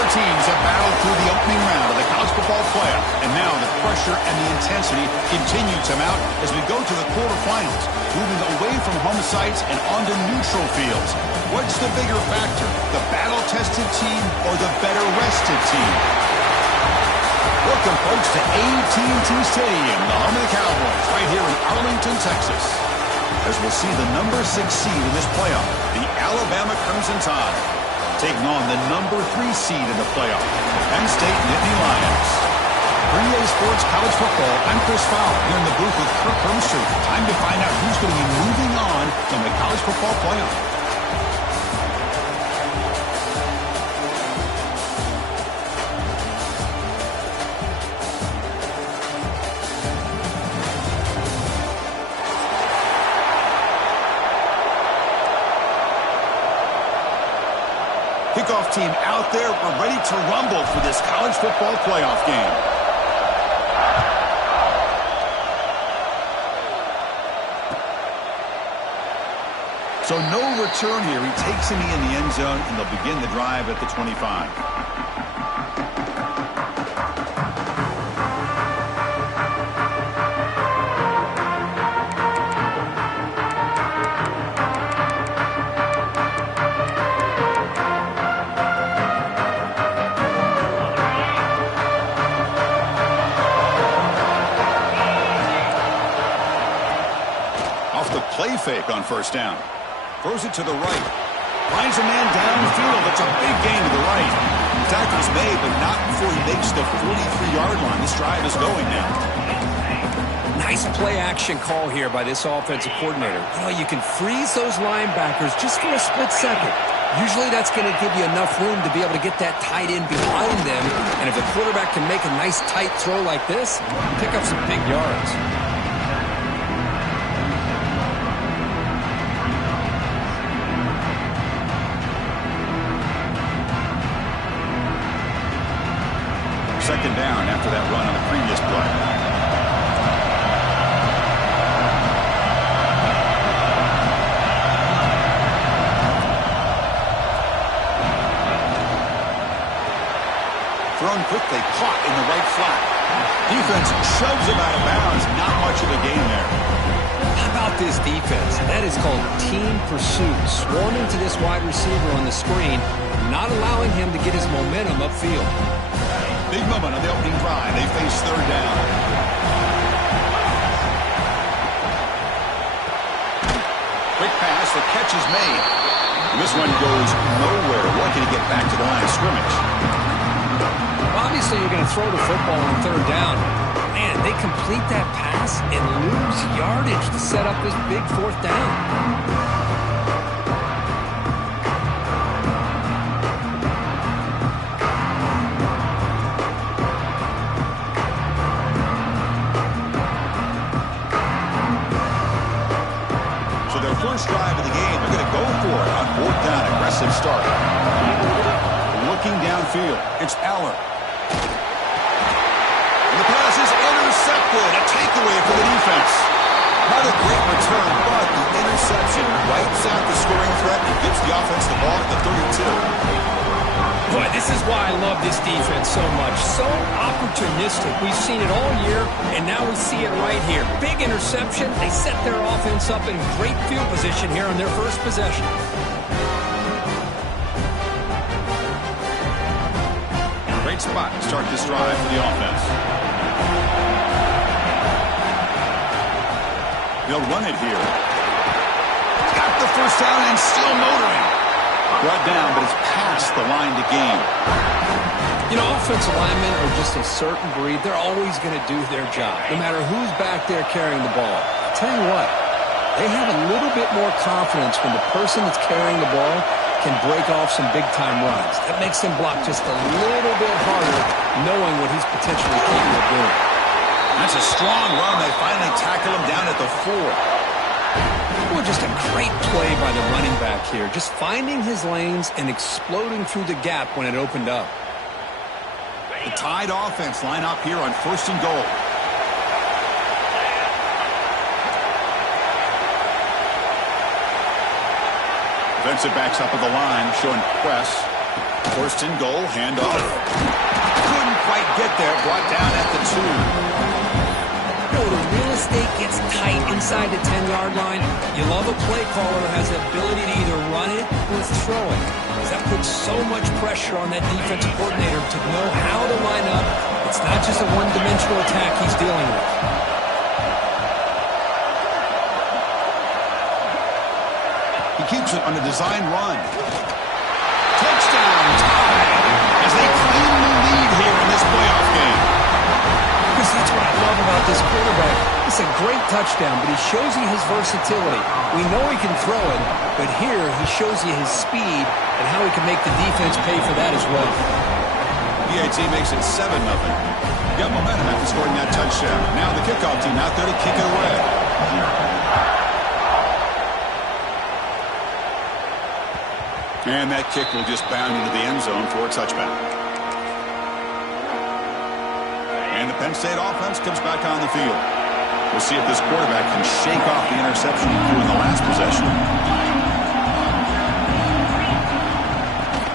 Four teams have battled through the opening round of the college football playoff, and now the pressure and the intensity continue to mount as we go to the quarterfinals, moving away from home sites and onto neutral fields. What's the bigger factor, the battle-tested team or the better-rested team? Welcome, folks, to AT&T Stadium, the home of the Cowboys, right here in Arlington, Texas, as we'll see the number 6 seed in this playoff, the Alabama Crimson Tide, taking on the number 3 seed in the playoff, Penn State Nittany Lions. For EA Sports College Football, I'm Chris Fowler here in the booth with Kirk Hermster. Time to find out who's going to be moving on from the college football playoff. Kickoff team out there. We're ready to rumble for this college football playoff game. So no return here. He takes him in the end zone, and they'll begin the drive at the 25. Play fake on first down. Throws it to the right. Finds a man downfield. That's a big gain to the right. The tackle is made, but not before he makes the 43-yard line. This drive is going now. Nice play-action call here by this offensive coordinator. You can freeze those linebackers just for a split second. Usually that's going to give you enough room to be able to get that tight end behind them. And if the quarterback can make a nice tight throw like this, pick up some big yards. Second down after that run on the previous play. Thrown quickly, caught in the right flat. Defense shoves him out of bounds. Not much of a gain there. How about this defense? That is called team pursuit. Swarming to this wide receiver on the screen, not allowing him to get his momentum upfield. Big moment on the opening drive. They face third down. Quick pass. The catch is made. And this one goes nowhere. Lucky to get back to the line of scrimmage. Well, obviously, you're going to throw the football on third down. Man, they complete that pass and lose yardage to set up this big fourth down. First drive of the game, they're going to go for it on fourth down. Aggressive start. Looking downfield, it's Aller. And the pass is intercepted. A takeaway for the defense. Not a great return, but the interception wipes out the scoring threat and gives the offense the ball at the 32. Boy, this is why I love this defense so much. So opportunistic. We've seen it all year, and now we see it right here. Big interception. They set their offense up in great field position here on their first possession. Great spot to start this drive for the offense. They'll run it here. Got the first down and still motoring. Brought down, but it's past the line to gain. You know, offensive linemen are just a certain breed. They're always going to do their job, no matter who's back there carrying the ball. I'll tell you what, they have a little bit more confidence when the person that's carrying the ball can break off some big-time runs. That makes them block just a little bit harder, knowing what he's potentially capable of doing. That's a strong run. They finally tackle him down at the 4. Well, just a great play by the running back here. Just finding his lanes and exploding through the gap when it opened up. The Tide offense line up here on first and goal. Defensive backs up at the line, showing press. First and goal, handoff. Couldn't quite get there, brought down at the 2. The real estate gets tight inside the 10-yard line. You love a play caller who has the ability to either run it or throw it. That puts so much pressure on that defensive coordinator to know how to line up. It's not just a one-dimensional attack he's dealing with. He keeps it on a design run. Touchdown tie as they cleanly lead here in this playoff game. Because that's what I love about this quarterback. It's a great touchdown, but he shows you his versatility. We know he can throw it, but here he shows you his speed and how he can make the defense pay for that as well. PAT makes it 7-0. Got momentum after scoring that touchdown. Now the kickoff team out there to kick it away. And that kick will just bound into the end zone for a touchback. And the Penn State offense comes back on the field. We'll see if this quarterback can shake off the interception he threw in the last possession.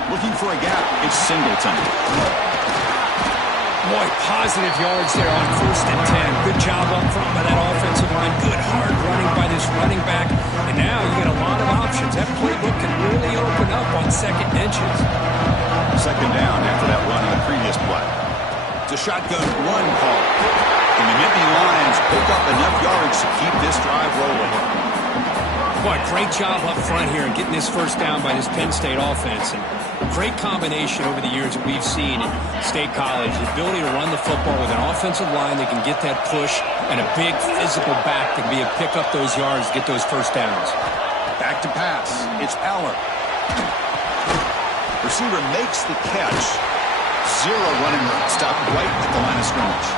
Looking for a gap, it's Singleton. Boy, positive yards there on 1st and 10. Good job up front by that offensive line. Good hard running by this running back. And now you get a lot of options. That playbook can really open up on second inches. Second down after that run in the previous play. It's a shotgun run call. And the Nittany Lions pick up enough yards to keep this drive rolling. Boy, great job up front here getting this first down by this Penn State offense. And great combination over the years that we've seen in State College. The ability to run the football with an offensive line that can get that push and a big physical back that can be able to pick up those yards, get those first downs. Back to pass. It's Aller. Receiver makes the catch. Zero running room. Stopped right at the line of scrimmage.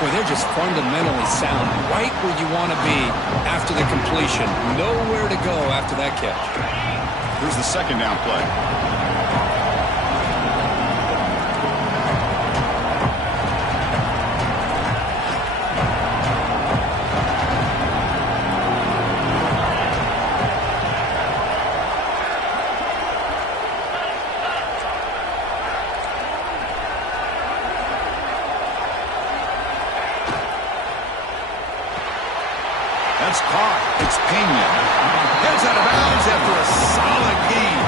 Boy, they're just fundamentally sound. Right where you want to be after the completion. Nowhere to go after that catch. Here's the second down play. That's caught. It's Pena. Heads out of bounds after a solid game.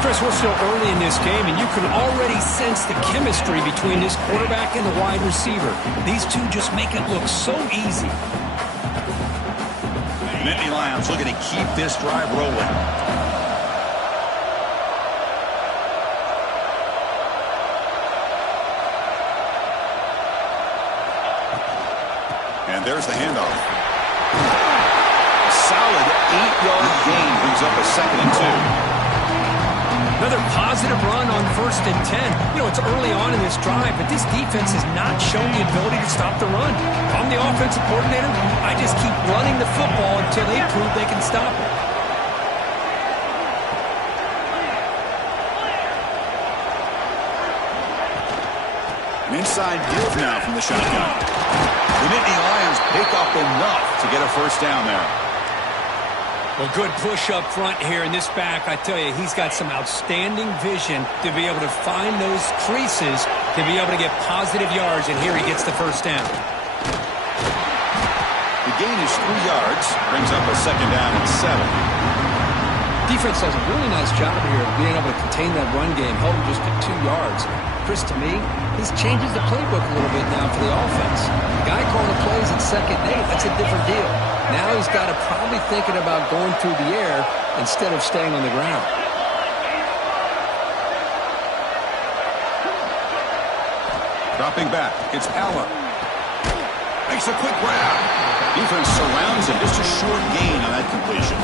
Chris, we're still early in this game, and you can already sense the chemistry between this quarterback and the wide receiver. These two just make it look so easy. Nittany Lions looking to keep this drive rolling. And there's the handoff. A solid 8-yard gain brings up a 2nd and 2. Another positive run on 1st and 10. You know, it's early on in this drive, but this defense has not shown the ability to stop the run. If I'm the offensive coordinator, I just keep running the football until they prove they can stop it. An inside give now from the shotgun. The Nittany Lions pick up enough to get a first down there. Well, good push up front here in this back. I tell you, he's got some outstanding vision to be able to find those creases, to be able to get positive yards, and here he gets the first down. The gain is 3 yards, brings up a 2nd down and 7. Defense does a really nice job here of being able to contain that run game, held him just to 2 yards. Chris, to me, this changes the playbook a little bit now for the offense. The guy calling the plays at 2nd and 8, that's a different deal. Now he's got to probably thinking about going through the air instead of staying on the ground. Dropping back, it's Aller. Makes a quick grab. Defense surrounds him, just a short gain on that completion.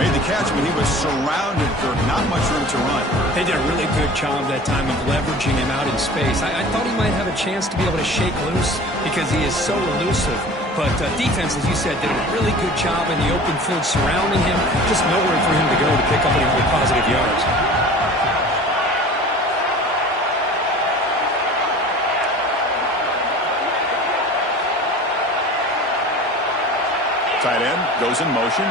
Made the catch, but he was surrounded for not much room to run. They did a really good job that time of leveraging him out in space. I thought he might have a chance to be able to shake loose because he is so elusive. But defense, as you said, did a really good job in the open field surrounding him. Just nowhere for him to go to pick up any more positive yards. Tight end goes in motion.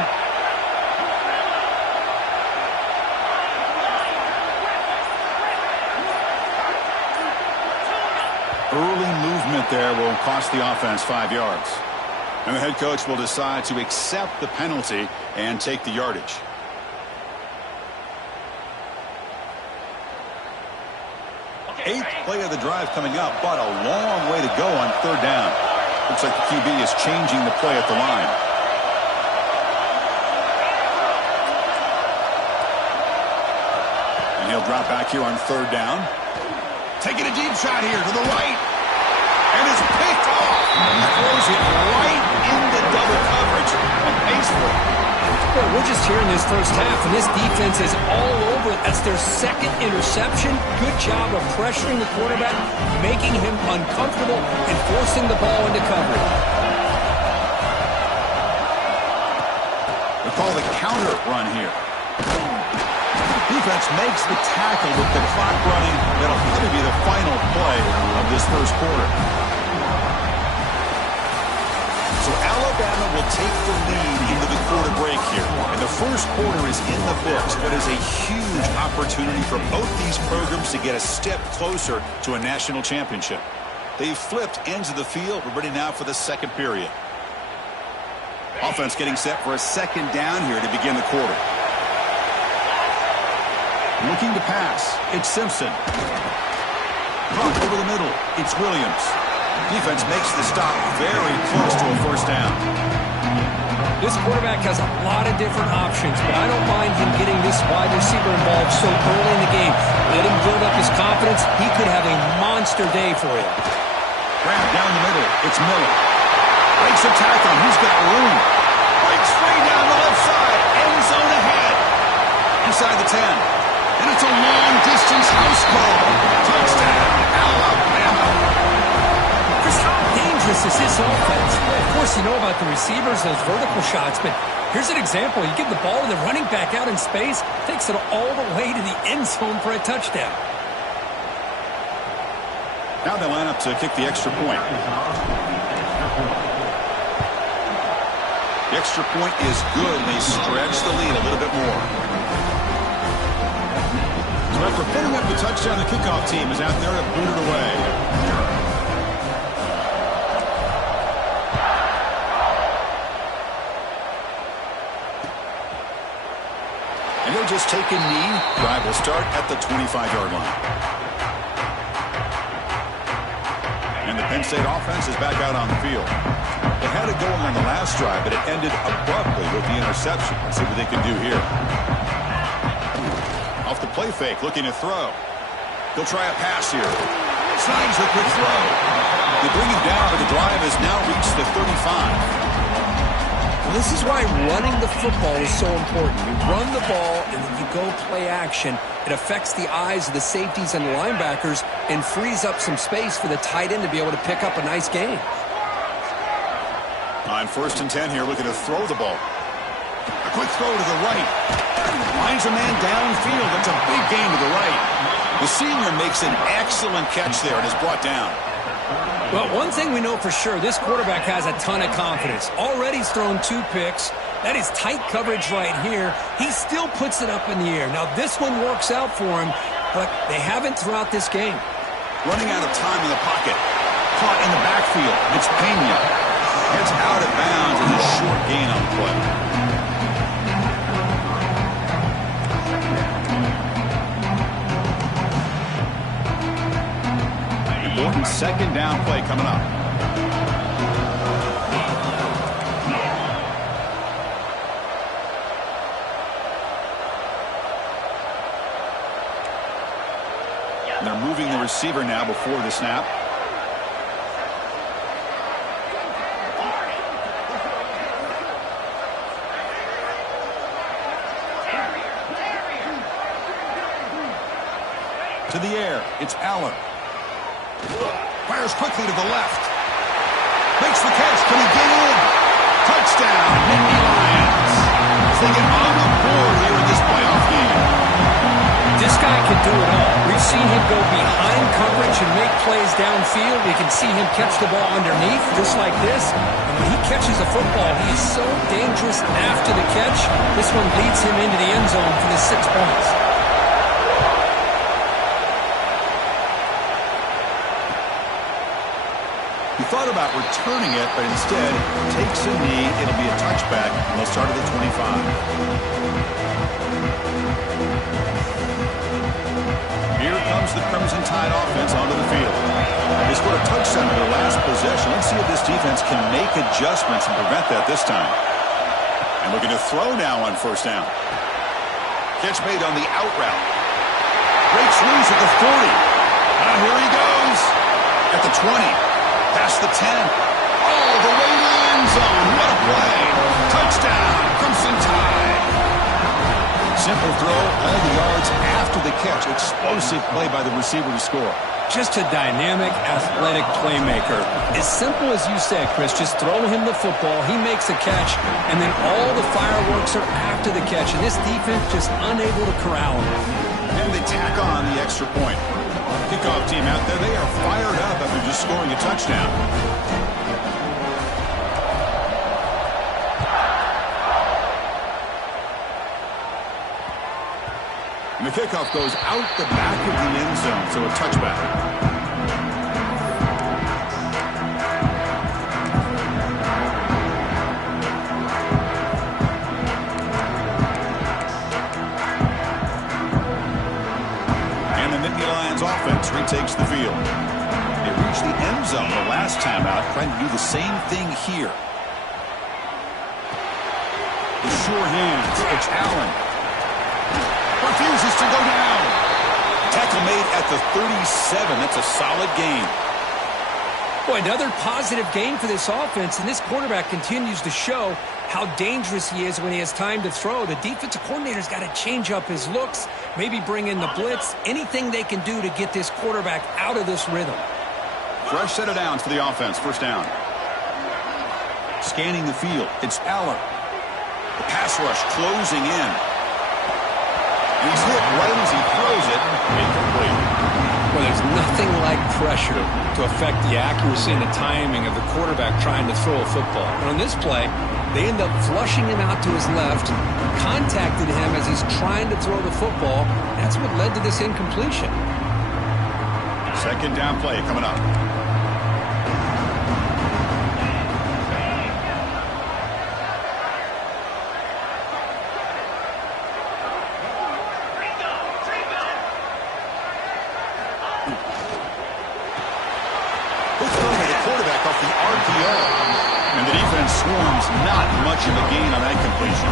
Early movement there will cost the offense 5 yards. And the head coach will decide to accept the penalty and take the yardage. Eighth play of the drive coming up, but a long way to go on third down. Looks like the QB is changing the play at the line. And he'll drop back here on third down. Taking a deep shot here to the right. And it's picked off. He throws it right into double coverage and pays for it. Well, we're just here in this first half, and this defense is all over it. That's their second interception. Good job of pressuring the quarterback, making him uncomfortable, and forcing the ball into coverage. They call the counter run here. Defense makes the tackle with the clock running. That'll probably be the final play of this first quarter. So Alabama will take the lead into the quarter break here. And the first quarter is in the books, but is a huge opportunity for both these programs to get a step closer to a national championship. They've flipped ends of the field. We're ready now for the second period. Offense getting set for a second down here to begin the quarter. Looking to pass. It's Simpson. Pump over the middle. It's Williams. Defense makes the stop very close to a first down. This quarterback has a lot of different options, but I don't mind him getting this wide receiver involved so early in the game. Let him build up his confidence. He could have a monster day for you. Grab down the middle. It's Miller. Breaks a tackle. He's got room. Breaks free down the left side. End zone ahead. Inside the 10. And it's a long-distance house call. Touchdown, Alabama. Chris, how dangerous is this offense? Well, of course, you know about the receivers, those vertical shots, but here's an example. You give the ball to the running back out in space, takes it all the way to the end zone for a touchdown. Now they line up to kick the extra point. The extra point is good, and they stretch the lead a little bit more. So after putting up the touchdown, the kickoff team is out there to boot it away. And he'll just take a knee. Drive will start at the 25-yard line. And the Penn State offense is back out on the field. They had it going on the last drive, but it ended abruptly with the interception. Let's see what they can do here. Off the play fake, looking to throw. He'll try a pass here. Slides the quick throw. They bring him down, but the drive has now reached the 35. Well, this is why running the football is so important. You run the ball, and then you go play action. It affects the eyes of the safeties and the linebackers and frees up some space for the tight end to be able to pick up a nice gain. On 1st and 10 here, looking to throw the ball. A quick throw to the right. Finds a man downfield. That's a big gain to the right. The senior makes an excellent catch there and is brought down. Well, one thing we know for sure, this quarterback has a ton of confidence. Already he's thrown 2 picks. That is tight coverage right here. He still puts it up in the air. Now, this one works out for him, but they haven't throughout this game. Running out of time in the pocket. Caught in the backfield. It's Pena. Heads out of bounds and a short gain on the play. Important second down play coming up. And they're moving the receiver now before the snap. To the air, it's Allen. Fires quickly to the left. Makes the catch. Can he get in? Touchdown, Nittany Lions. As they get on the board here in this playoff game. This guy can do it all. We've seen him go behind coverage and make plays downfield. We can see him catch the ball underneath, just like this. And when he catches a football, he is so dangerous after the catch. This one leads him into the end zone for the 6 points. about returning it, but instead takes a knee. It'll be a touchback, and they'll start at the 25. Here comes the Crimson Tide offense onto the field. They scored a touchdown in their last possession. Let's see if this defense can make adjustments and prevent that this time. And looking to throw now on first down. Catch made on the out route. Breaks loose at the 40. Now here he goes. At the 20. Past the 10. All the way to the end zone. What a play. Touchdown, Crimson Tide. Simple throw, all the yards after the catch. Explosive play by the receiver to score. Just a dynamic, athletic playmaker. As simple as you said, Chris, just throw him the football, he makes a catch, and then all the fireworks are after the catch, and this defense just unable to corral him. And they tack on the extra point. Kickoff team out there, they are fired up after just scoring a touchdown. And the kickoff goes out the back of the end zone, so a touchback. And the Nittany Lions offense retakes the field. They reached the end zone the last time out, trying to do the same thing here. The sure hands, it's Allen. Refuses to go down. Tackle made at the 37. That's a solid gain. Boy, another positive gain for this offense, and this quarterback continues to show how dangerous he is when he has time to throw. The defensive coordinator's got to change up his looks, maybe bring in the blitz, anything they can do to get this quarterback out of this rhythm. Fresh set of downs for the offense. First down. Scanning the field. It's Allen. The pass rush closing in. He's hit right as he throws it. Incomplete. Well, there's nothing like pressure to affect the accuracy and the timing of the quarterback trying to throw a football. And on this play, they end up flushing him out to his left, contacted him as he's trying to throw the football. That's what led to this incompletion. Second down play coming up. Swarms, not much of a gain on that completion.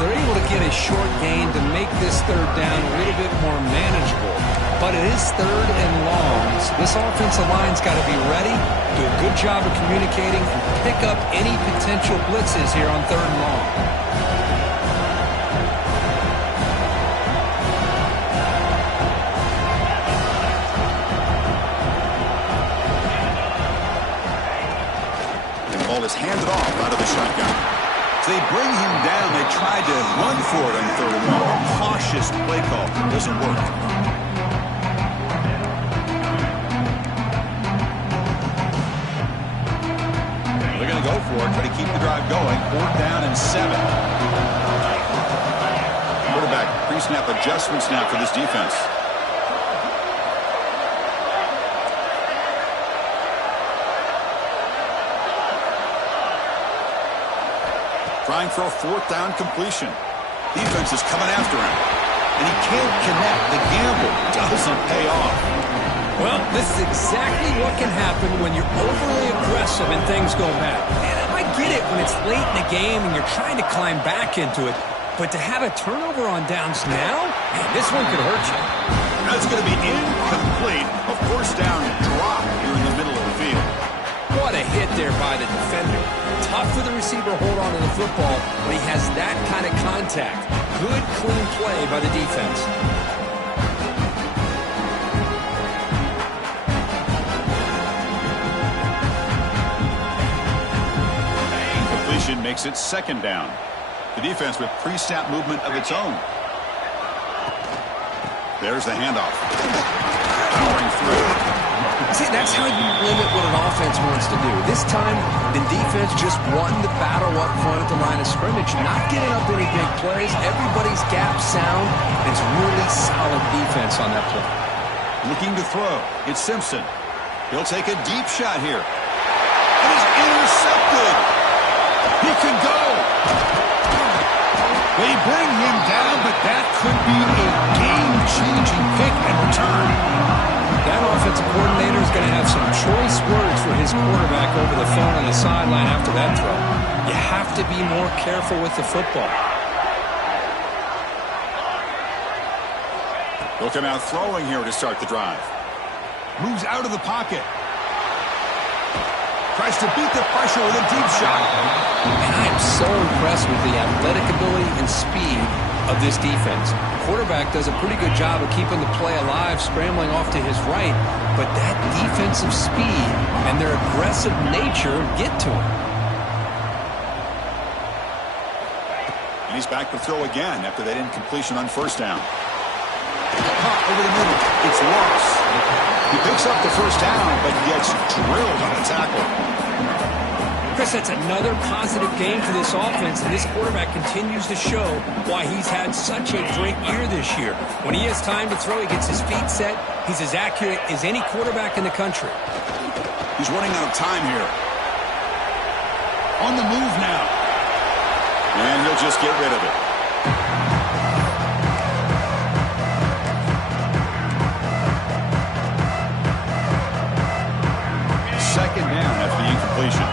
They're able to get a short gain to make this third down a little bit more manageable. But it is third and long, so this offensive line's got to be ready, do a good job of communicating, and pick up any potential blitzes here on third and long. Is handed off out of the shotgun. So they bring him down. They tried to run for it on third and long. Cautious play call. Doesn't work. They're going to go for it. Try to keep the drive going. Fourth down and 7. Quarterback pre-snap adjustments now for this defense. Trying for a fourth down completion. Defense is coming after him. And he can't connect. The gamble doesn't pay off. Well, this is exactly what can happen when you're overly aggressive and things go bad. And I get it when it's late in the game and you're trying to climb back into it. But to have a turnover on downs now, man, this one could hurt you. That's going to be incomplete. A force down drop here in the middle of the field. What a hit there by the defender. Tough for the receiver to hold on to the football when he has that kind of contact. Good, clean play by the defense. Incompletion makes it second down. The defense with pre-snap movement of its own. There's the handoff. Powering through. See, that's how you limit what an offense wants to do. This time, the defense just won the battle up front at the line of scrimmage, not getting up any big plays. Everybody's gap sound. It's really solid defense on that play. Looking to throw. It's Simpson. He'll take a deep shot here. It is intercepted. He could go. They bring him down, but that could be a game-changing pick and return. That offensive coordinator is going to have some choice words for his quarterback over the phone on the sideline after that throw. You have to be more careful with the football. He'll come out throwing here to start the drive. Moves out of the pocket. Tries to beat the pressure with a deep shot. And I am so impressed with the athletic ability and speed of this defense. The quarterback does a pretty good job of keeping the play alive, scrambling off to his right, but that defensive speed and their aggressive nature get to him. And he's back to throw again after that incompletion on first down. Caught over the middle. It's lost. He picks up the first down, but gets drilled on the tackle. Chris, that's another positive game for this offense, and this quarterback continues to show why he's had such a great year this year. When he has time to throw, he gets his feet set. He's as accurate as any quarterback in the country. He's running out of time here. On the move now. And he'll just get rid of it. Second down after the incompletion.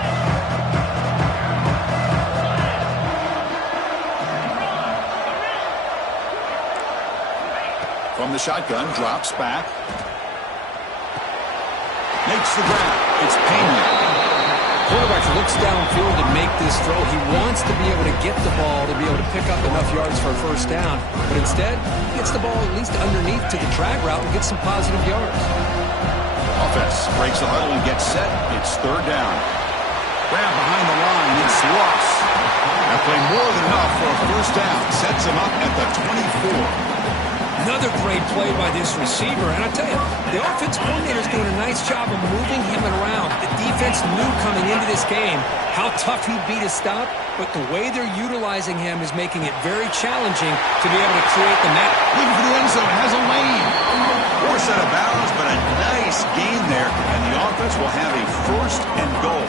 From the shotgun, drops back. Makes the grab. It's Pena. Quarterback looks downfield to make this throw. He wants to be able to get the ball to be able to pick up enough yards for a first down. But instead, he gets the ball at least underneath to the drag route and gets some positive yards. Offense breaks the huddle and gets set. It's third down. Grab behind the line. It's lost. That play more than enough for a first down. Sets him up at the 24. Another great play by this receiver. And I tell you, the offense coordinator is doing a nice job of moving him around. The defense knew coming into this game how tough he'd be to stop, but the way they're utilizing him is making it very challenging to be able to create the match. Looking for the end zone. Has a lane. Force out of bounds, but a nice gain there. And the offense will have a first and goal.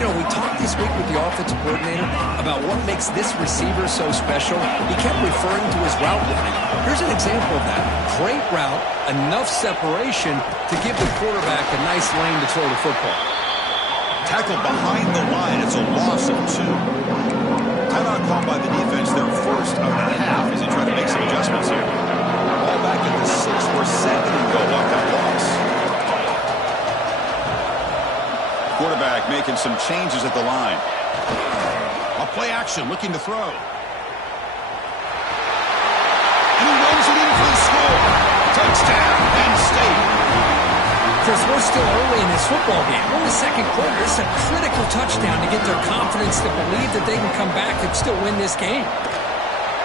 You know, we talked this week with the offensive coordinator about what makes this receiver so special. He kept referring to his route running. Here's an example of that. Great route, enough separation to give the quarterback a nice lane to throw the football. Tackle behind the line. It's a loss of 2. Timeout called by the defense, their first of the half, as they try to make some adjustments here. Ball back at the 6 for 2nd and goal off that loss. Quarterback making some changes at the line. A play action, looking to throw. And he runs it in for the score. Touchdown, Penn State. Chris, we're still early in this football game. We're in the second quarter. It's a critical touchdown to get their confidence to believe that they can come back and still win this game.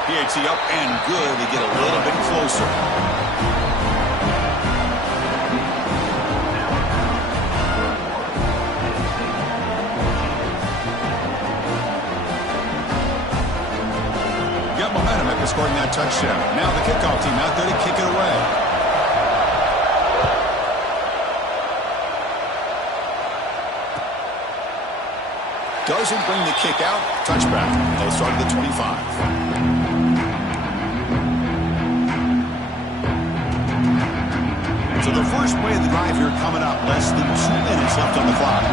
PAT up and good. They get a little bit closer. Got momentum after scoring that touchdown. Now the kickoff team out there to kick it away. Doesn't bring the kick out. Touchback. They'll start at the 25. So the first play of the drive here coming up. Less than 2 minutes left on the clock.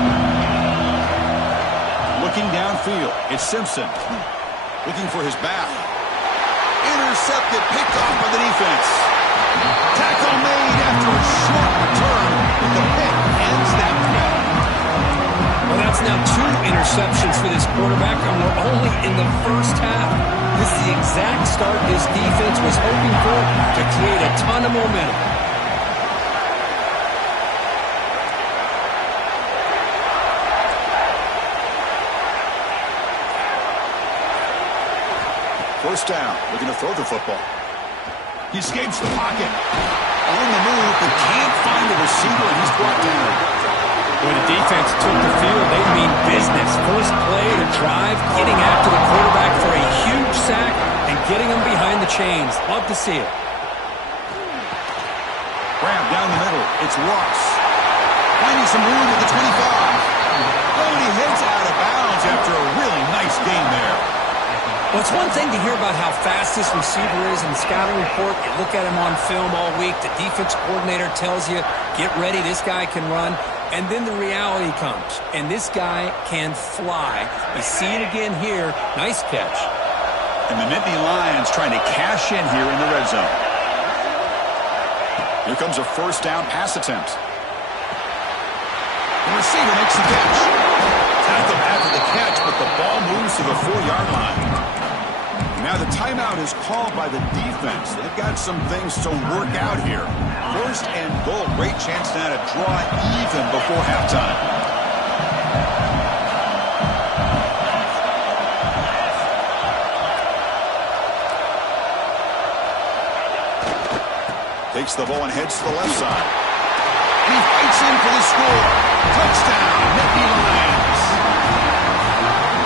Looking downfield. It's Simpson. Looking for his back. Intercepted. Picked off by the defense. Tackle made after a short return. The pick ends that play. Well, that's now 2 interceptions for this quarterback, and we're only in the first half. This is the exact start this defense was hoping for to create a ton of momentum. First down. Looking to throw the football. He escapes the pocket. On the move, but can't find the receiver, and he's brought down. When the defense took the field, they mean business. First play of the drive, getting after the quarterback for a huge sack and getting him behind the chains. Love to see it. Grab down the middle. It's Ross. Finding some room at the 25. Oh, and he heads out of bounds after a really nice game there. Well, it's one thing to hear about how fast this receiver is in the scouting report. You look at him on film all week. The defense coordinator tells you, get ready, this guy can run. And then the reality comes, and this guy can fly. You see it again here. Nice catch. And the Nittany Lions trying to cash in here in the red zone. Here comes a first down pass attempt. The receiver makes the catch. Tackle after the catch, but the ball moves to the 4-yard line. Now the timeout is called by the defense. They've got some things to work out here. First and goal. Great chance now to draw even before halftime. Takes the ball and heads to the left side. He fights in for the score. Touchdown, Nittany Lions.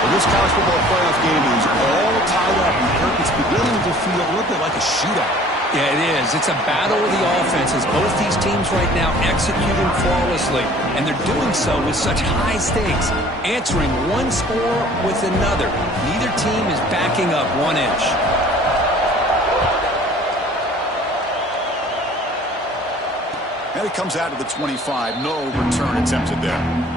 Well, this college football playoff game is all tied up. It's beginning to feel a little bit like a shootout. Yeah, it is. It's a battle of the offenses. Both these teams right now executing flawlessly, and they're doing so with such high stakes, answering one score with another. Neither team is backing up 1 inch. And it comes out of the 25. No return attempted there.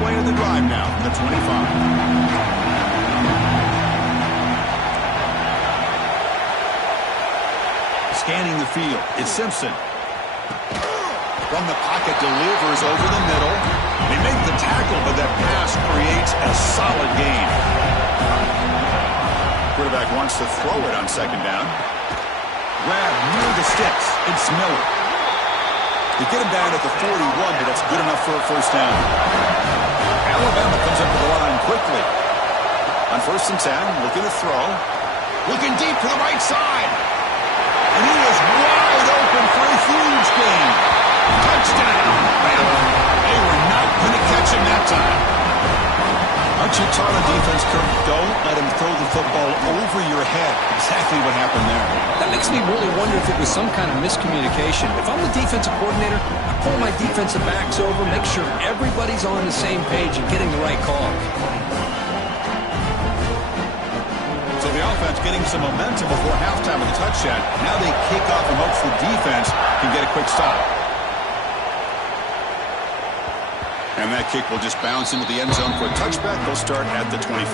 Play of the drive now from the 25. Scanning the field, it's Simpson. From the pocket, delivers over the middle. They make the tackle, but that pass creates a solid gain. Quarterback wants to throw it on second down. Grab near the sticks. It's Miller. They get him down at the 41, but that's good enough for a first down. Alabama comes up to the line quickly. On 1st and 10, looking to throw. Looking deep to the right side. And he is wide open for a huge gain. Touchdown. They were not going to catch him that time. Aren't you taught on defense, Kirk? Don't let him throw the football over your head. Exactly what happened there. That makes me really wonder if it was some kind of miscommunication. If I'm the defensive coordinator, I pull my defensive backs over, make sure everybody's on the same page and getting the right call. So the offense getting some momentum before halftime with a touchdown. Now they kick off and hopes the defense can get a quick stop. And that kick will just bounce into the end zone for a touchback. They'll start at the 25.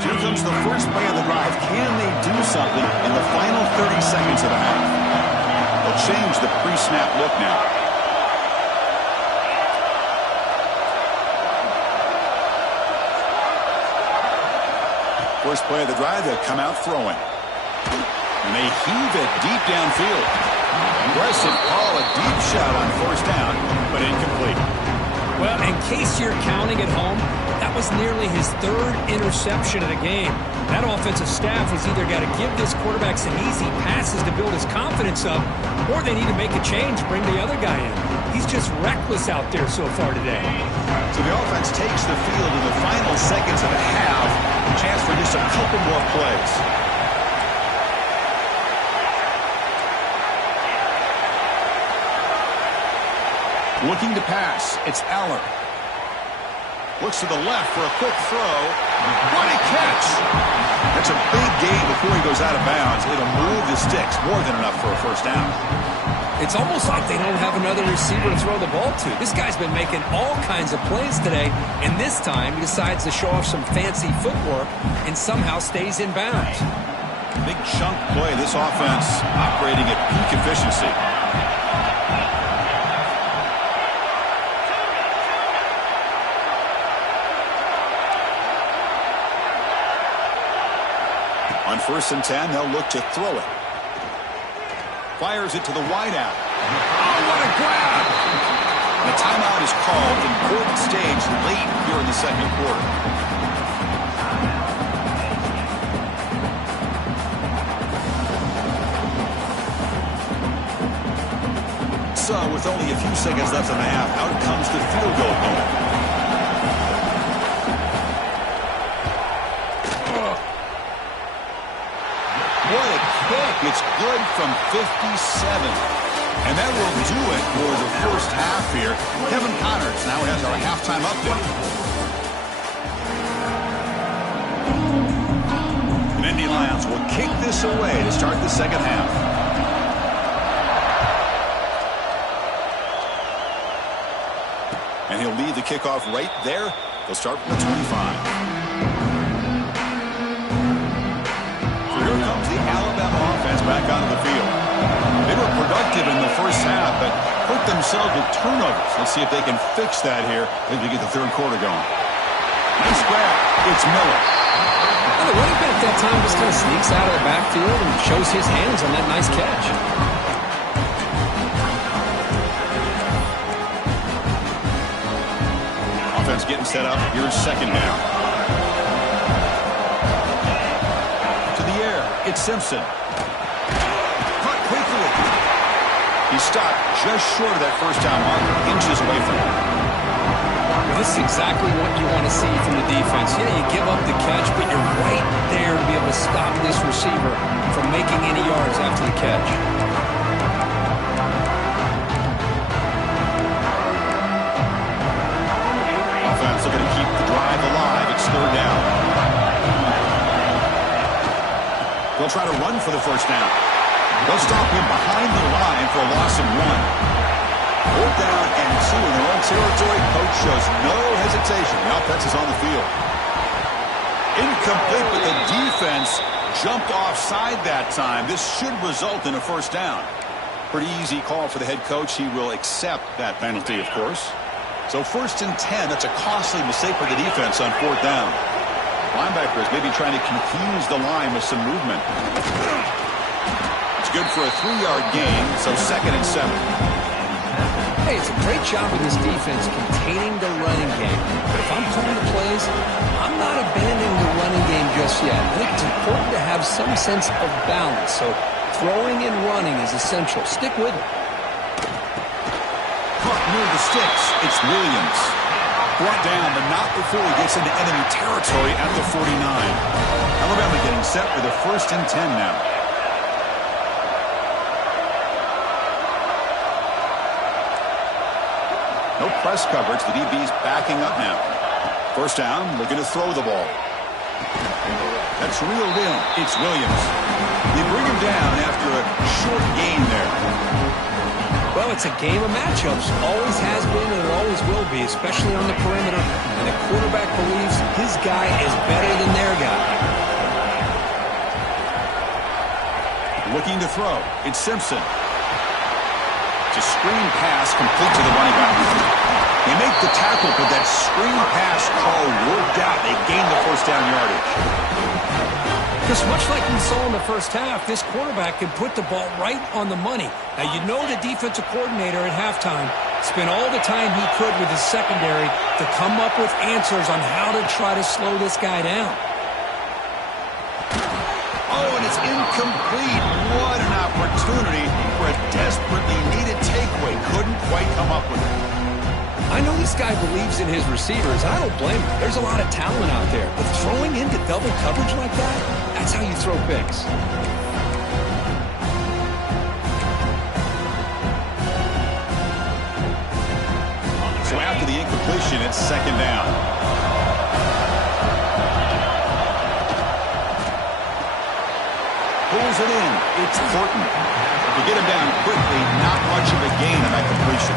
Here comes the first play of the drive. Can they do something in the final 30 seconds of the half? They'll change the pre-snap look now. First play of the drive, they'll come out throwing. And they heave it deep downfield. Aggressive call, a deep shot on 1st down, but incomplete. Well, in case you're counting at home, that was nearly his 3rd interception of the game. That offensive staff has either got to give this quarterback some easy passes to build his confidence up, or they need to make a change, bring the other guy in. He's just reckless out there so far today. So the offense takes the field in the final seconds of the half. A chance for just a couple more plays. Looking to pass, it's Aller. Looks to the left for a quick throw. What a catch! That's a big gain before he goes out of bounds. It'll move the sticks, more than enough for a first down. It's almost like they don't have another receiver to throw the ball to. This guy's been making all kinds of plays today, and this time he decides to show off some fancy footwork and somehow stays in bounds. Big chunk play. This offense operating at peak efficiency. On 1st and 10, they'll look to throw it. Fires it to the wideout. Oh, what a grab! The timeout is called. Important stage late here in the second quarter. So with only a few seconds left in the half, out comes the field goal opponent. What a kick. It's good from 57. And that will do it for the first half here. Kevin Connors now has our halftime update. The Indy Lions will kick this away to start the second half. And he'll lead the kickoff right there. They'll start from the 25. So here comes the Alabama offense back onto the field. They were productive in the first half, but hurt themselves with turnovers. Let's see if they can fix that here as we get the third quarter going. Nice grab. It's Miller. Well, the running back that time just kind of sneaks out of the backfield and shows his hands on that nice catch. Offense getting set up. Here's second down. To the air. It's Simpson. Caught quickly. He stopped just short of that first down marker, inches away from it. Well, this is exactly what you want to see from the defense. Yeah, you give up the catch, but you're right there to be able to stop this receiver from making any yards after the catch. Offense looking to keep the drive alive. It's third down. They'll try to run for the first down. They'll stop him behind the line for a loss of 1. Fourth down and 2 in their own territory. Coach shows no hesitation. The offense is on the field. Incomplete, but the defense jumped offside that time. This should result in a first down. Pretty easy call for the head coach. He will accept that penalty, of course. So first and 10, that's a costly mistake for the defense on fourth down. Linebackers maybe trying to confuse the line with some movement. It's good for a 3-yard gain, so second and 7. Hey, it's a great job with this defense containing the running game. But if I'm calling the plays, I'm not abandoning the running game just yet. I think it's important to have some sense of balance. So throwing and running is essential. Stick with it. Caught near the sticks. It's Williams. Brought down, but not before he gets into enemy territory at the 49. Alabama getting set for the first and 10 now. No press coverage. The DB's backing up now. First down, looking to throw the ball. That's reeled in. It's Williams. They bring him down after a short gain there. Well, it's a game of matchups. Always has been and it always will be, especially on the perimeter. And the quarterback believes his guy is better than their guy. Looking to throw. It's Simpson. It's a screen pass complete to the running back. They make the tackle, but that screen pass call worked out. They gained the first down yardage. Because much like we saw in the first half, this quarterback can put the ball right on the money. Now, you know the defensive coordinator at halftime spent all the time he could with his secondary to come up with answers on how to try to slow this guy down. Oh, and it's incomplete. What an opportunity for a desperately needed takeaway. Couldn't quite come up with it. I know this guy believes in his receivers. I don't blame him. There's a lot of talent out there. But throwing into double coverage like that, that's how you throw picks. So after the incompletion, it's second down. Pulls it in. It's Horton. To get him down quickly, not much of a gain on that completion.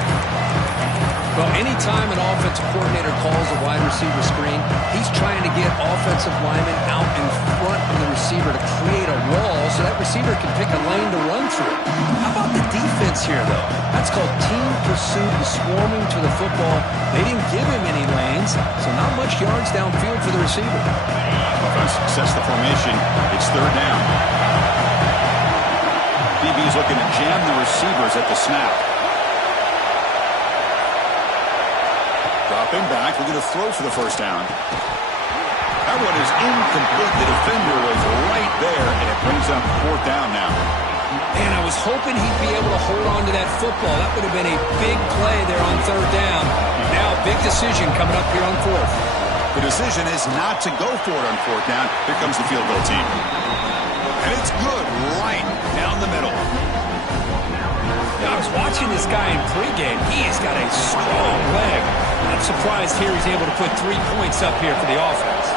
Well, anytime an offensive coordinator calls a wide receiver screen, he's trying to get offensive linemen out in front of the receiver to create a wall so that receiver can pick a lane to run through. How about the defense here, though? That's called team pursuit and swarming to the football. They didn't give him any lanes, so not much yards downfield for the receiver. Offense sets the formation. It's third down. DB's looking to jam the receivers at the snap. Dropping back, looking to throw for the first down. That one is incomplete. The defender was right there, and it brings up fourth down now. Man, I was hoping he'd be able to hold on to that football. That would have been a big play there on third down. Now, big decision coming up here on fourth. The decision is not to go for it on fourth down. Here comes the field goal team. And it's good right down the middle. Now, I was watching this guy in pregame. He has got a strong leg. I'm surprised here he's able to put 3 points up here for the offense.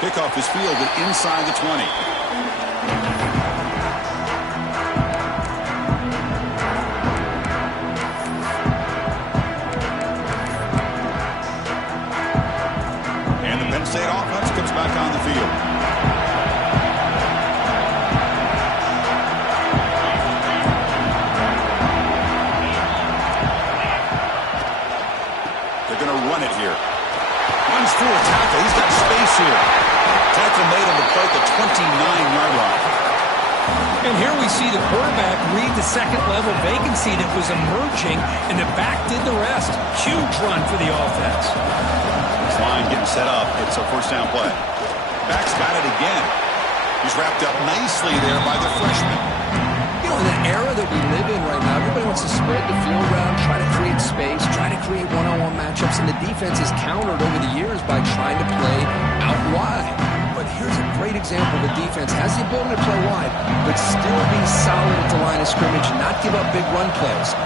Kickoff is fielded inside the 20. And the Penn State offense comes back on the field. They're going to run it here. Runs through a tackle. He's got space here. Tackle made on the play at the 29-yard line. And here we see the quarterback read the second-level vacancy that was emerging, and the back did the rest. Huge run for the offense. This line getting set up. It's a first-down play. Back's got it again. He's wrapped up nicely there by the freshman. You know, in the era that we live in right now, everybody wants to spread the field around, try to create space, try to create one-on-one matchups, and the defense is countered over the years by trying to play out wide. But here's a great example. The defense has the ability to play wide, but still be solid at the line of scrimmage and not give up big run plays.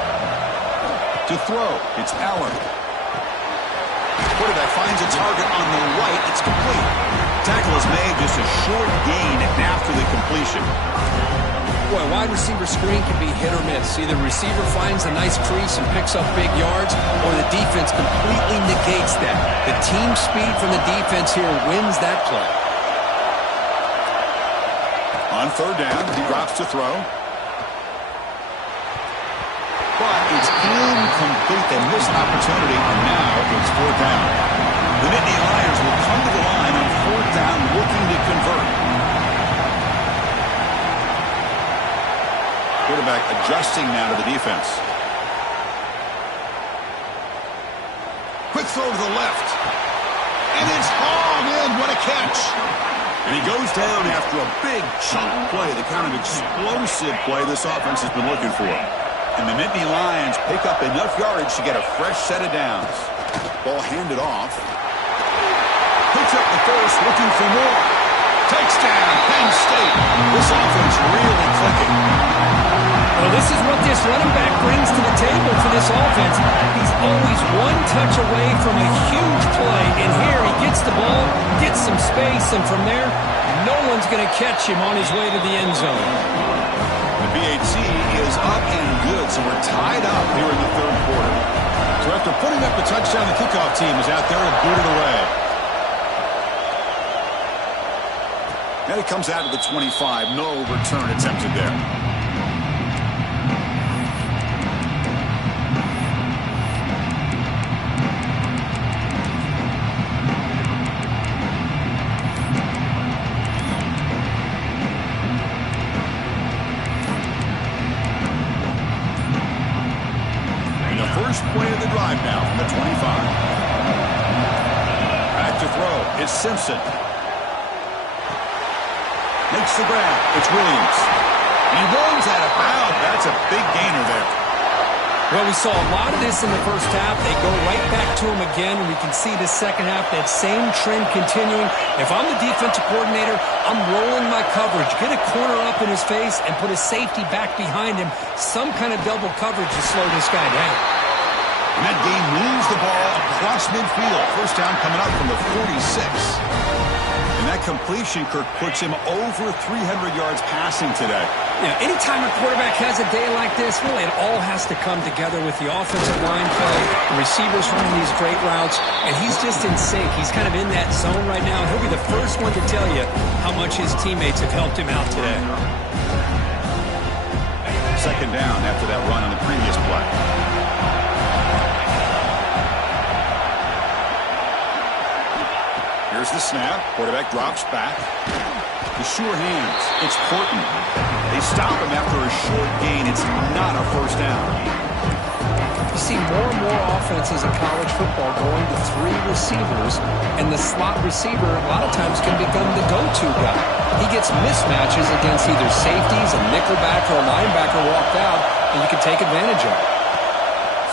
To throw, it's Allen. Quarterback finds a target on the right. It's complete. Tackle is made, just a short gain after the completion. Boy, wide receiver screen can be hit or miss. Either receiver finds a nice crease and picks up big yards, or the defense completely negates that. The team speed from the defense here wins that play. On third down, he drops to throw. But it's incomplete. They missed an opportunity, and now it's fourth down. The Nittany Lions will come to the line on fourth down looking to convert. Quarterback adjusting now to the defense. Quick throw to the left. And it's hauled in. What a catch. And he goes down after a big chunk play, the kind of explosive play this offense has been looking for. And the Nittany Lions pick up enough yardage to get a fresh set of downs. Ball handed off. Picks up the first, looking for more. Takes down Penn State. This offense really clicking. Well, this is what this running back brings to the table for this offense. He's always one touch away from a huge play. And here he gets the ball, gets some space, and from there, no one's going to catch him on his way to the end zone. The BHC is up and good, so we're tied up here in the third quarter. So after putting up the touchdown, the kickoff team is out there to boot it away. And it comes out to the 25. No return attempted there. Play of the drive now from the 25. Back to throw. It's Simpson. Makes the grab. It's Williams. He runs out of bounds. That's a big gainer there. Well, we saw a lot of this in the first half. They go right back to him again, and we can see the second half, that same trend continuing. If I'm the defensive coordinator, I'm rolling my coverage. Get a corner up in his face and put a safety back behind him. Some kind of double coverage to slow this guy down. And that game moves the ball across midfield. First down coming up from the 46. And that completion, Kirk, puts him over 300 yards passing today. Yeah, anytime a quarterback has a day like this, really it all has to come together with the offensive line play, the receivers running these great routes, and he's just in sync. He's kind of in that zone right now. He'll be the first one to tell you how much his teammates have helped him out today. Second down after that run on the previous play. Here's the snap. Quarterback drops back. The sure hands. It's Portman. They stop him after a short gain. It's not a first down. You see more and more offenses in college football going to 3 receivers, and the slot receiver a lot of times can become the go-to guy. He gets mismatches against either safeties, a nickelback, or a linebacker walked out, and you can take advantage of it.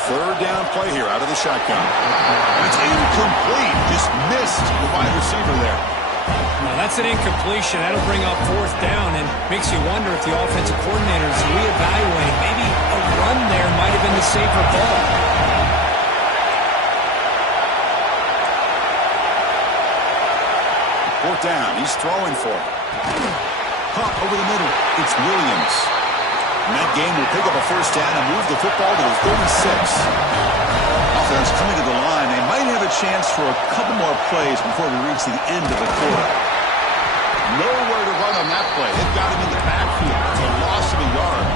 Third down play here out of the shotgun. And it's incomplete. Just missed the wide receiver there. Now that's an incompletion. That'll bring up 4th down and makes you wonder if the offensive coordinator is reevaluating. Maybe a run there might have been the safer ball. 4th down. He's throwing for it. Pop over the middle. It's Williams. And that game will pick up a 1st down and move the football to the 36. Offense coming to the line. They might have a chance for a couple more plays before we reach the end of the quarter. Nowhere to run on that play. They've got him in the backfield. It's a loss of a yard.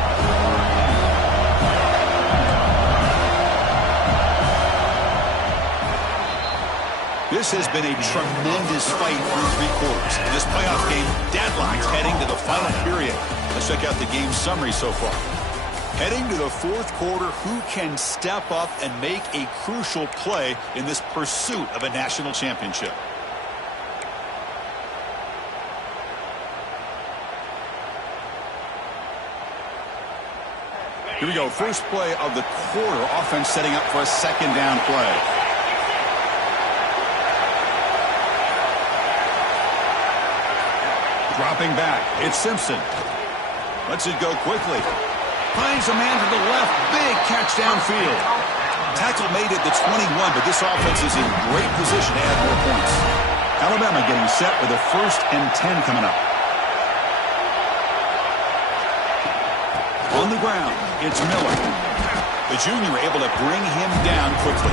This has been a tremendous fight through 3 quarters. This playoff game deadlocked heading to the final period. Let's check out the game summary so far. Heading to the 4th quarter, who can step up and make a crucial play in this pursuit of a national championship? Here we go. First play of the quarter. Offense setting up for a 2nd down play. Dropping back. It's Simpson. Lets it go quickly. Finds a man to the left. Big catch downfield. Tackle made it to 21, but this offense is in great position to add more points. Alabama getting set with a 1st and 10 coming up. On the ground, it's Miller. The junior able to bring him down quickly.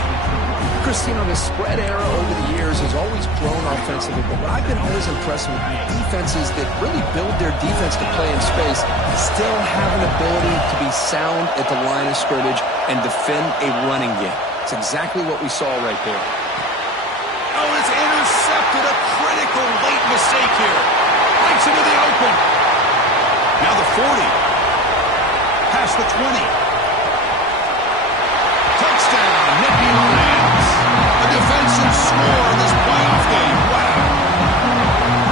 Christine, the spread era over the years has always grown offensively, but what I've been always impressed with defenses that really build their defense to play in space still have an ability to be sound at the line of scrimmage and defend a running game. It's exactly what we saw right there. Oh, it's intercepted. A critical late mistake here. Breaks into the open. Now the 40. Past the 20. Touchdown, Nicky Lands. A defensive score in this playoff game. Wow.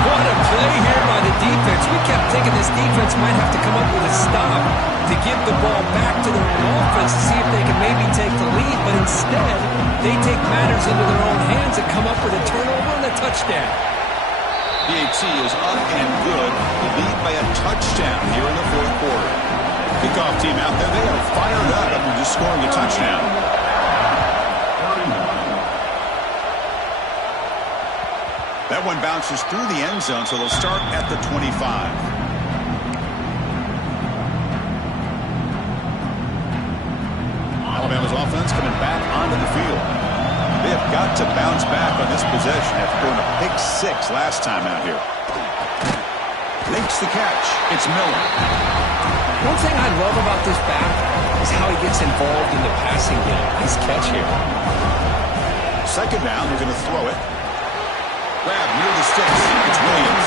What a play here by the defense. We kept thinking this defense might have to come up with a stop to give the ball back to their own offense to see if they can maybe take the lead, but instead they take matters into their own hands and come up with a turnover and a touchdown. PAT is up and good. The lead by a touchdown here in the 4th quarter. Kickoff team out there. They are fired up after just scoring a touchdown. That one bounces through the end zone, so they'll start at the 25. Alabama's offense coming back onto the field. They have got to bounce back on this possession after throwing a pick 6 last time out here. Makes the catch. It's Miller. One thing I love about this back is how he gets involved in the passing game. Nice catch here. 2nd down, they're going to throw it. Grab near the sticks. It's Williams.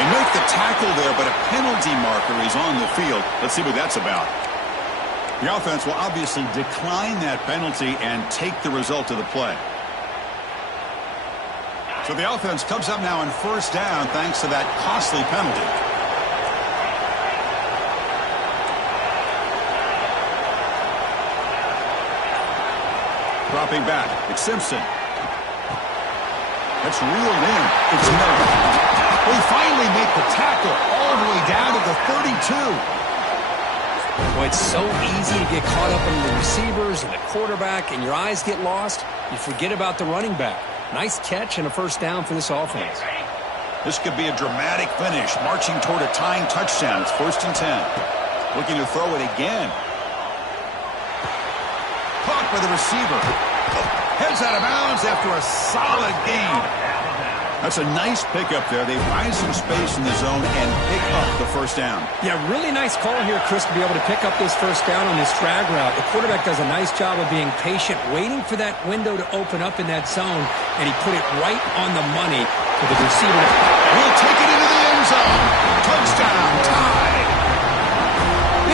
They make the tackle there, but a penalty marker is on the field. Let's see what that's about. The offense will obviously decline that penalty and take the result of the play. So the offense comes up now on 1st down thanks to that costly penalty. Dropping back. It's Simpson. That's reeled in. It's Miller. We finally make the tackle all the way down to the 32. Well, it's so easy to get caught up in the receivers and the quarterback, and your eyes get lost. You forget about the running back. Nice catch and a 1st down for this offense. This could be a dramatic finish, marching toward a tying touchdown. It's 1st and 10. Looking to throw it again. Caught by the receiver. Heads out of bounds after a solid gain. That's a nice pickup there. They find some space in the zone and pick up the 1st down. Yeah, really nice call here, Chris, to be able to pick up this 1st down on this drag route. The quarterback does a nice job of being patient, waiting for that window to open up in that zone, and he put it right on the money for the receiver. He'll take it into the end zone. Touchdown, tied.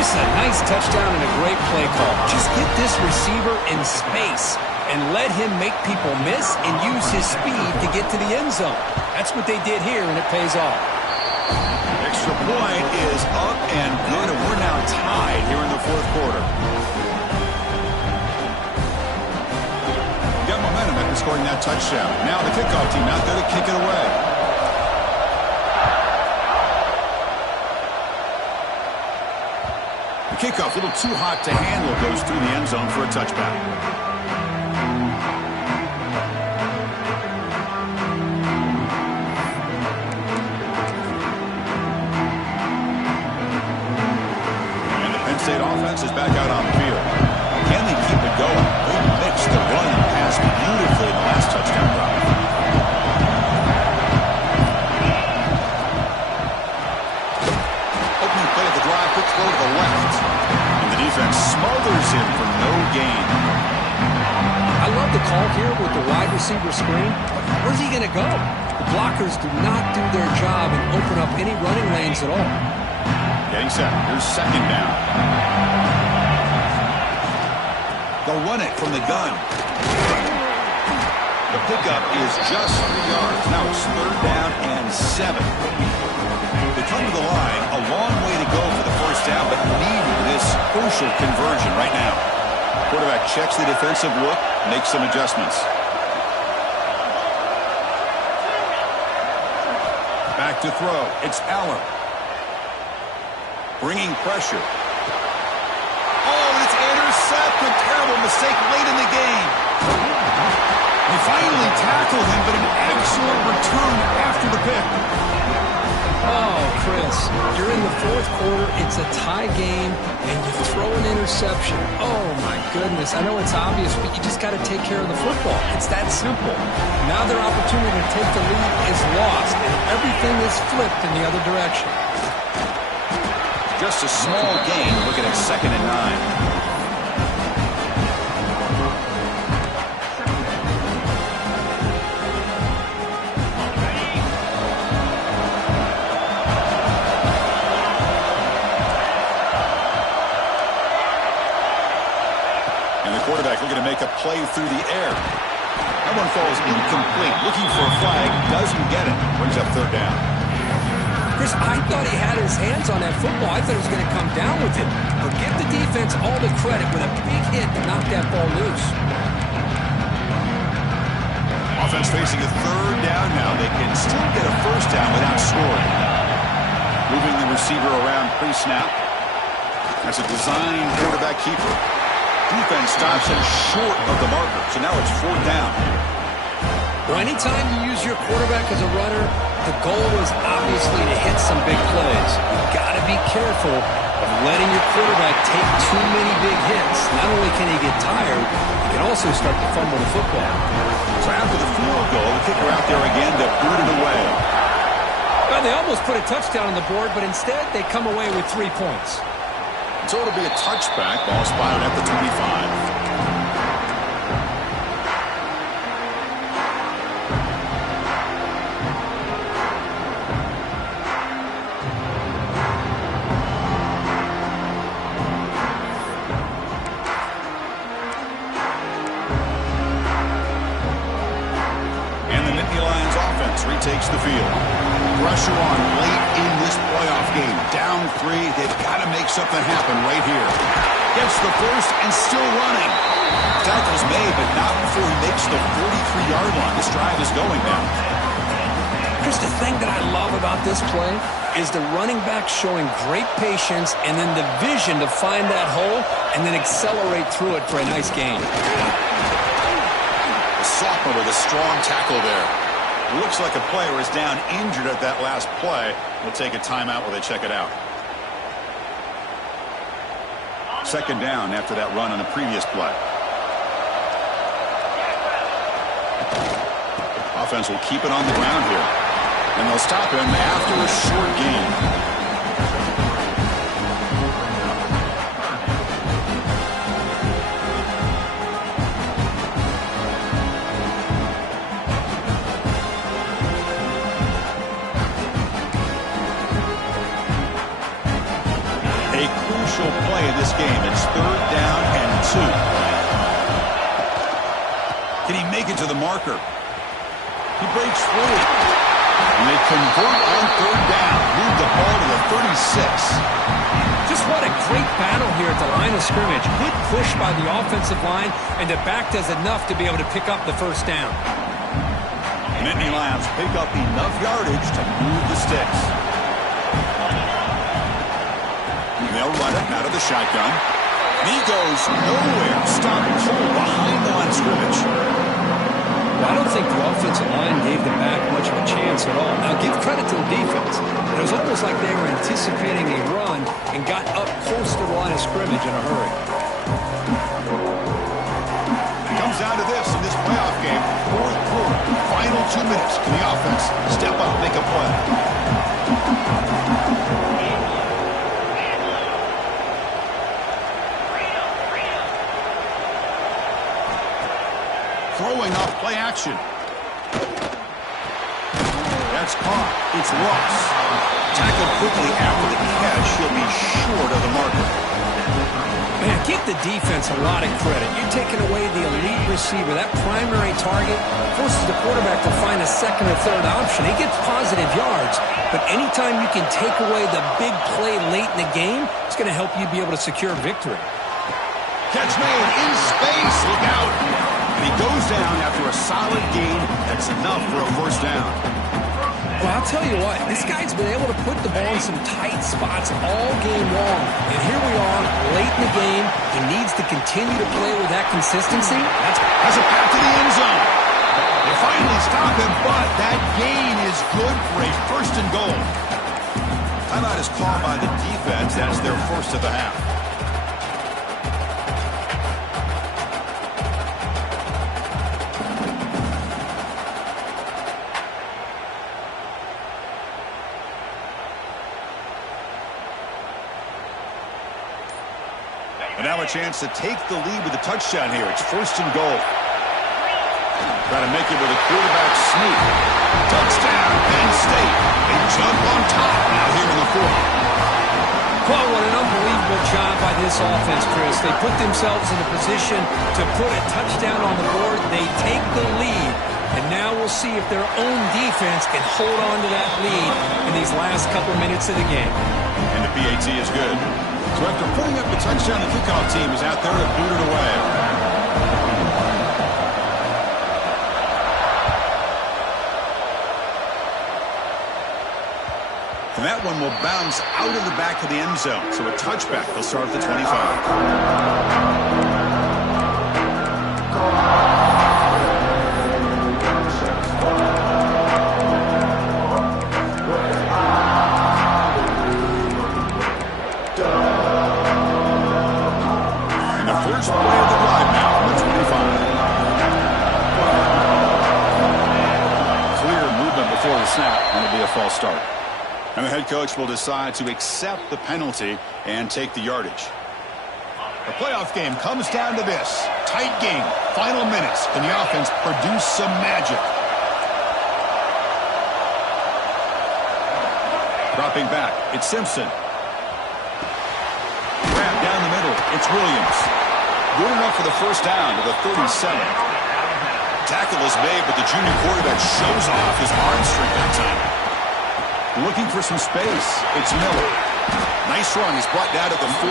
This is a nice touchdown and a great play call. Just get this receiver in space and let him make people miss and use his speed to get to the end zone. That's what they did here, and it pays off. Extra point is up and good, and we're now tied here in the fourth quarter. Got momentum after scoring that touchdown. Now the kickoff team out there to kick it away. The kickoff, a little too hot to handle, goes through the end zone for a touchback. And the Penn State offense is back out on the field. Can they keep it going? They mixed the run and pass beautifully in the last touchdown drive. Opening play of the drive, quick throw to the left. And the defense smothers him for no gain. I love the call here with the wide receiver screen. Where's he going to go? The blockers do not do their job and open up any running lanes at all. Getting set. Here's second down. They'll run it from the gun. The pickup is just 3 yards. Now it's third down and 7. They come to the line, a long way to go for the first down, but needing this crucial conversion right now. Quarterback checks the defensive look, makes some adjustments. Back to throw. It's Allen. Bringing pressure. Oh, and it's intercepted. Terrible mistake late in the game. They finally tackled him, but an excellent return after the pick. Oh, Chris, you're in the fourth quarter. It's a tie game, and you throw an interception. Oh, my goodness. I know it's obvious, but you just got to take care of the football. It's that simple. Now their opportunity to take the lead is lost, and everything is flipped in the other direction. Just a small gain, looking at 2nd and 9. Quarterback looking to make a play through the air. That one falls incomplete. Looking for a flag, doesn't get it. Brings up third down. Chris, I thought he had his hands on that football. I thought he was going to come down with it. But give the defense all the credit with a big hit to knock that ball loose. Offense facing a third down now. They can still get a first down without scoring. Moving the receiver around pre-snap. That's a design quarterback keeper. Defense stops him short of the marker, so now it's fourth down. Well, anytime you use your quarterback as a runner, the goal is obviously to hit some big plays. You've got to be careful of letting your quarterback take too many big hits. Not only can he get tired, he can also start to fumble the football. So after the field goal, the kicker out there again to boot it away. Well, they almost put a touchdown on the board, but instead they come away with 3 points. So it'll be a touchback. Ball spotted at the 25. And the Nittany Lions offense retakes the field. Pressure on late in this playoff game. Down 3. They've got to make something happen right here. Gets the first and still running. Tackle's made, but not before he makes the 43-yard line. This drive is going now. Chris, the thing that I love about this play is the running back showing great patience and then the vision to find that hole and then accelerate through it for a nice gain. The sophomore with a strong tackle there. Looks like a player is down injured at that last play. We'll take a timeout while they check it out. Second down after that run on the previous play. Offense will keep it on the ground here. And they'll stop him after a short gain. crucial play in this game. It's 3rd down and 2. Can he make it to the marker? He breaks through. And they convert on 3rd down. Move the ball to the 36. Just what a great battle here at the line of scrimmage. Good push by the offensive line, and the back does enough to be able to pick up the 1st down. Nittany Lions pick up enough yardage to move the sticks. They'll run it out of the shotgun. And he goes nowhere. Stop cold behind the line of scrimmage. Well, I don't think the offensive line gave the back much of a chance at all. Now, give credit to the defense. It was almost like they were anticipating a run and got up close to the line of scrimmage in a hurry. It comes down to this in this playoff game. 4th quarter, final 2 minutes. Can the offense step up, make a play? Throwing off play action. That's caught. It's Ross. Tackled quickly after the catch. He'll be short of the marker. Man, give the defense a lot of credit. You're taking away the elite receiver. That primary target forces the quarterback to find a 2nd or 3rd option. He gets positive yards, but anytime you can take away the big play late in the game, it's going to help you be able to secure victory. Catch made in space. Look out. And he goes down after a solid gain. That's enough for a 1st down. Well, I'll tell you what, this guy's been able to put the ball in some tight spots all game long. And here we are, late in the game. He needs to continue to play with that consistency. Has a path to the end zone. They finally stop him, but that gain is good for a 1st and goal. Timeout is called by the defense. That's their 1st of the half. And now a chance to take the lead with a touchdown here. It's 1st and goal. Try to make it with a quarterback sneak. Touchdown, Penn State. They jump on top now here in the 4th. Well, what an unbelievable job by this offense, Chris. They put themselves in a position to put a touchdown on the board. They take the lead. And now we'll see if their own defense can hold on to that lead in these last couple minutes of the game. And the PAT is good. So after putting up the touchdown, the kickoff team is out there to boot it away. And that one will bounce out of the back of the end zone. So a touchback. They'll start at the 25. First play of the drive now on the 25. Clear movement before the snap, and it'll be a false start. And the head coach will decide to accept the penalty and take the yardage. The playoff game comes down to this. Tight game, final minutes. Can the offense produce some magic? Dropping back, it's Simpson. Grab down the middle, it's Williams. Good enough for the 1st down to the 37. Tackle is made, but the junior quarterback shows off his arm strength that time. Looking for some space. It's Miller. Nice run. He's brought down to the 44.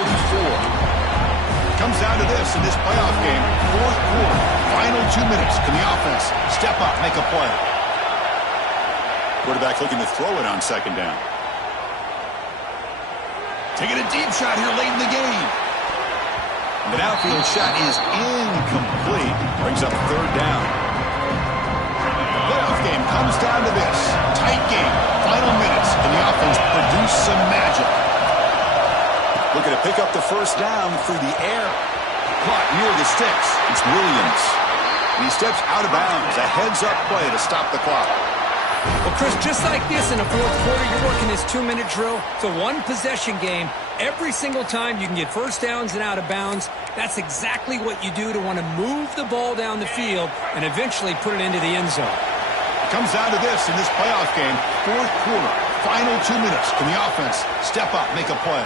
Comes down to this in this playoff game. 4th quarter. Final 2 minutes. Can the offense step up, make a play? Quarterback looking to throw it on 2nd down. Taking a deep shot here late in the game. The outfield shot is incomplete. Brings up 3rd down. The playoff game comes down to this. Tight game. Final minutes. Can the offense produce some magic? Looking to pick up the 1st down through the air. Caught near the sticks. It's Williams. And he steps out of bounds. A heads-up play to stop the clock. Well, Chris, just like this in the 4th quarter, you're working this 2-minute drill. It's a one-possession game. Every single time you can get 1st downs and out of bounds, that's exactly what you do to want to move the ball down the field and eventually put it into the end zone. It comes down to this in this playoff game. 4th quarter, final 2 minutes. Can the offense step up, make a play?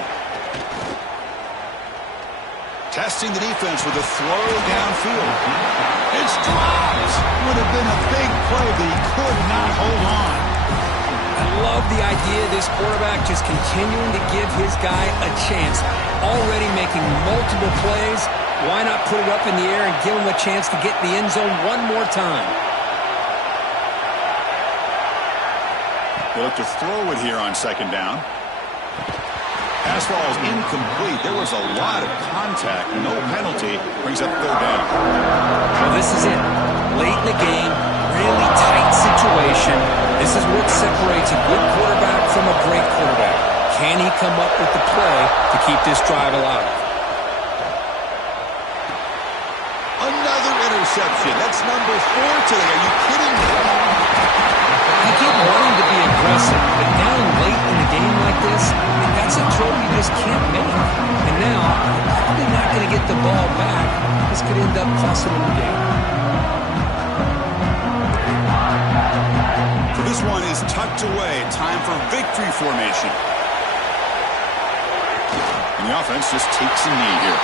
Testing the defense with a throw downfield. It's dropped. Would have been a big play, but he could not hold on. I love the idea of this quarterback just continuing to give his guy a chance. Already making multiple plays. Why not put it up in the air and give him a chance to get in the end zone one more time? They look to throw it here on second down. Pass ball is incomplete. There was a lot of contact. No penalty. Brings up third down. Well, this is it. Late in the game, really tight situation. This is what separates a good quarterback from a great quarterback. Can he come up with the play to keep this drive alive? Another interception. That's number 4 today. Are you kidding me? I get wanting to be aggressive, but down late in the game like this, that's a throw you just can't make. And now, you're probably not going to get the ball back. This could end up costing him the game. So this one is tucked away. Time for victory formation. And the offense just takes a knee here.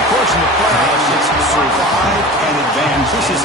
Of course, in the playoffs, it's survive and advance. This is